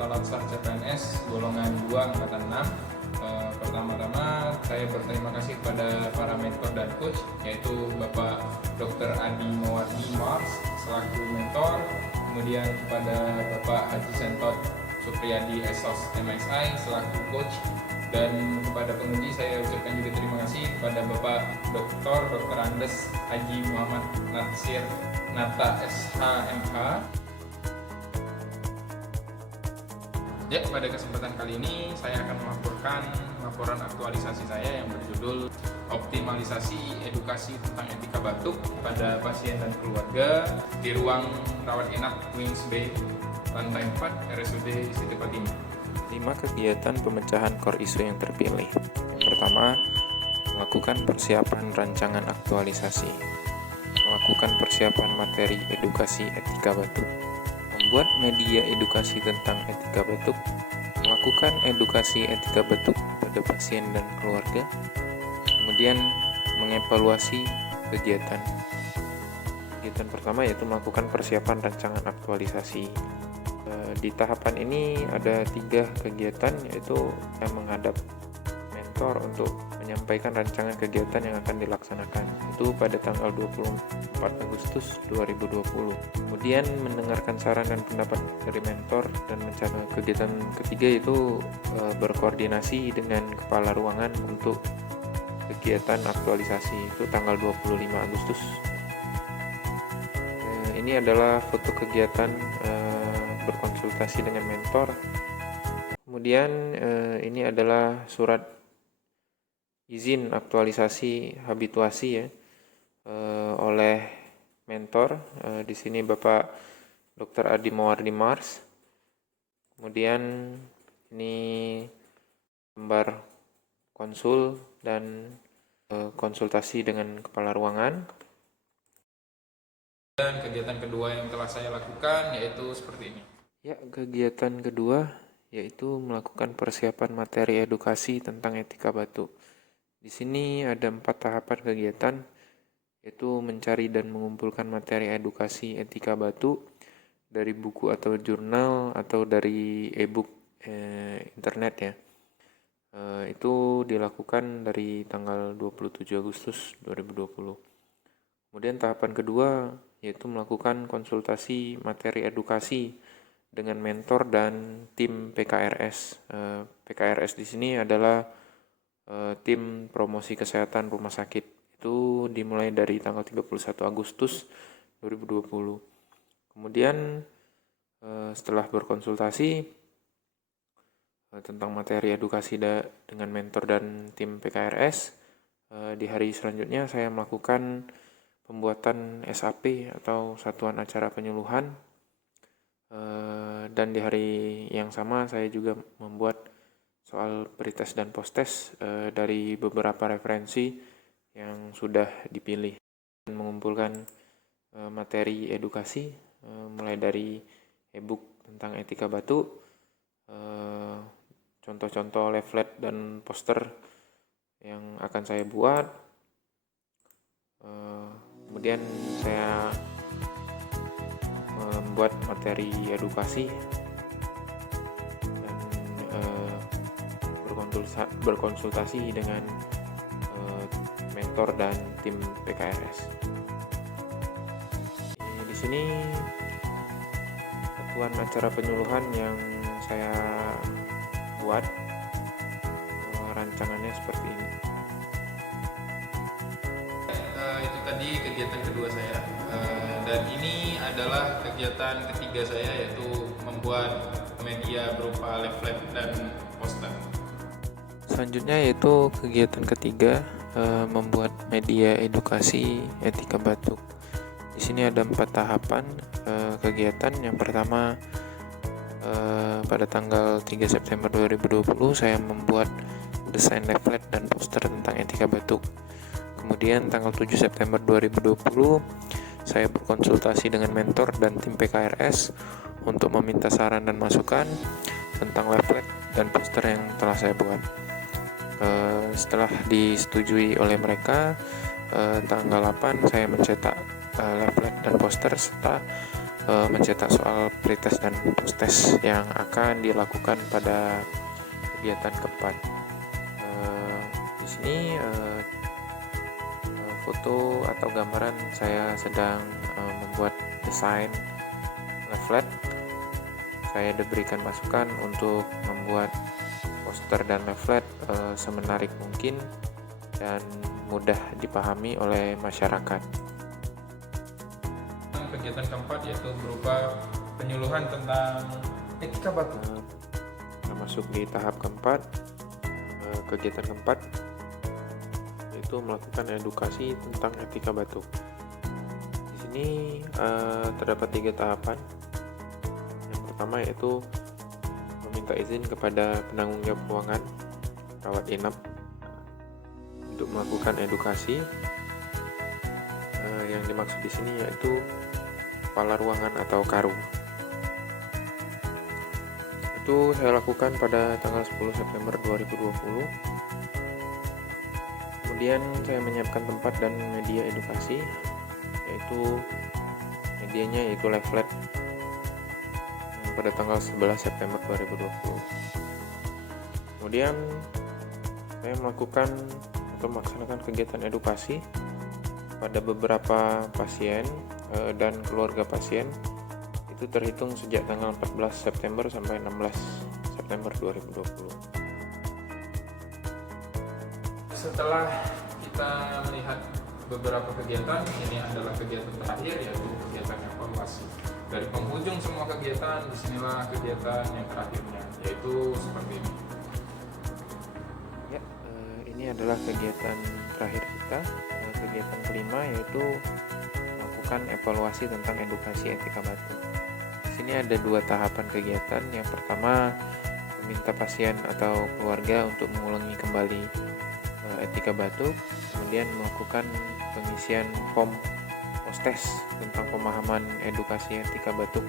atau Latsar CPNS golongan 2 angkatan 6. Pertama-tama saya berterima kasih kepada para mentor dan coach, yaitu Bapak Dr. Adi Mawardi Mars selaku mentor, kemudian kepada Bapak Haji Sentot Supriyadi Esos MSI selaku coach, dan kepada penguji saya ucapkan juga terima kasih kepada Bapak Dr. Andes Haji Muhammad Natsir Nata SHMH. Ya, pada kesempatan kali ini saya akan melaporkan laporan aktualisasi saya yang berjudul Optimalisasi Edukasi tentang Etika Batuk pada Pasien dan Keluarga di Ruang Rawat Inap Wings Bay, lantai 4 RSUD Siti Fatimah. 5 kegiatan pemecahan core isu yang terpilih. Yang pertama, melakukan persiapan rancangan aktualisasi. Melakukan persiapan materi edukasi etika batuk. Membuat media edukasi tentang etika batuk. Melakukan edukasi etika batuk pada pasien dan keluarga. Kemudian mengevaluasi kegiatan. Kegiatan pertama yaitu melakukan persiapan rancangan aktualisasi. Di tahapan ini ada 3 kegiatan, yaitu yang menghadap mentor untuk menyampaikan rancangan kegiatan yang akan dilaksanakan itu pada tanggal 24 Agustus 2020. Kemudian mendengarkan saran dan pendapat dari mentor dan mencari kegiatan ketiga yaitu berkoordinasi dengan kepala ruangan untuk kegiatan aktualisasi itu tanggal 25 Agustus. Ini adalah foto kegiatan berkonsultasi dengan mentor. Kemudian ini adalah surat izin aktualisasi habituasi ya oleh mentor. Di sini Bapak Dr. Adi Mawardi Mars. Kemudian ini lembar konsul dan konsultasi dengan kepala ruangan. Dan kegiatan kedua yang telah saya lakukan yaitu seperti ini. Ya, kegiatan kedua yaitu melakukan persiapan materi edukasi tentang etika batuk. Di sini ada 4 tahapan kegiatan, yaitu mencari dan mengumpulkan materi edukasi etika batuk dari buku atau jurnal atau dari e-book internet ya. Itu dilakukan dari tanggal 27 Agustus 2020. Kemudian tahapan kedua yaitu melakukan konsultasi materi edukasi dengan mentor dan tim PKRS. PKRS di sini adalah tim promosi kesehatan rumah sakit. Itu dimulai dari tanggal 31 Agustus 2020. Kemudian setelah berkonsultasi tentang materi edukasi dengan mentor dan tim PKRS, di hari selanjutnya saya melakukan pembuatan SAP atau Satuan Acara Penyuluhan, dan di hari yang sama saya juga membuat soal pretest dan posttest dari beberapa referensi yang sudah dipilih, dan mengumpulkan materi edukasi mulai dari e-book tentang etika batuk, contoh-contoh leaflet dan poster yang akan saya buat. Kemudian saya membuat materi edukasi dan berkonsultasi dengan mentor dan tim PKRS. Di sini satuan acara penyuluhan yang saya buat, rancangannya seperti ini. Itu tadi kegiatan kedua saya, dan ini adalah kegiatan ketiga saya, yaitu membuat media berupa leaflet dan poster. Selanjutnya yaitu kegiatan ketiga, membuat media edukasi etika batuk. Di sini ada 4 tahapan kegiatan. Yang pertama, pada tanggal 3 September 2020 saya membuat desain leaflet dan poster tentang etika batuk. Kemudian tanggal 7 September 2020 saya berkonsultasi dengan mentor dan tim PKRS untuk meminta saran dan masukan tentang leaflet dan poster yang telah saya buat. Setelah disetujui oleh mereka, tanggal 8 saya mencetak leaflet dan poster serta mencetak soal pretest dan posttest yang akan dilakukan pada kegiatan keempat. Di sini foto atau gambaran saya sedang membuat desain leaflet. Saya diberikan masukan untuk membuat poster dan leaflet semenarik mungkin dan mudah dipahami oleh masyarakat. Kegiatan keempat yaitu berupa penyuluhan tentang etika batu. Kita masuk di tahap keempat. Kegiatan keempat yaitu melakukan edukasi tentang etika batuk. Di sini terdapat 3 tahapan. Yang pertama yaitu meminta izin kepada penanggung jawab ruangan rawat inap untuk melakukan edukasi. Yang dimaksud di sini yaitu kepala ruangan atau karu. Itu saya lakukan pada tanggal 10 September 2020. Kemudian saya menyiapkan tempat dan media edukasi, yaitu medianya yaitu leaflet pada tanggal 11 September 2020. Kemudian saya melakukan atau melaksanakan kegiatan edukasi pada beberapa pasien dan keluarga pasien itu terhitung sejak tanggal 14 September sampai 16 September 2020. Setelah kita melihat beberapa kegiatan, ini adalah kegiatan terakhir yaitu kegiatan evaluasi. Dari penghujung semua kegiatan, disinilah kegiatan yang terakhirnya, yaitu seperti ini. Ya, ini adalah kegiatan terakhir kita. Kegiatan kelima yaitu melakukan evaluasi tentang edukasi etika batuk. Di sini ada 2 tahapan kegiatan. Yang pertama, meminta pasien atau keluarga untuk mengulangi kembali etika batuk, kemudian melakukan pengisian form posttest tentang pemahaman edukasi etika batuk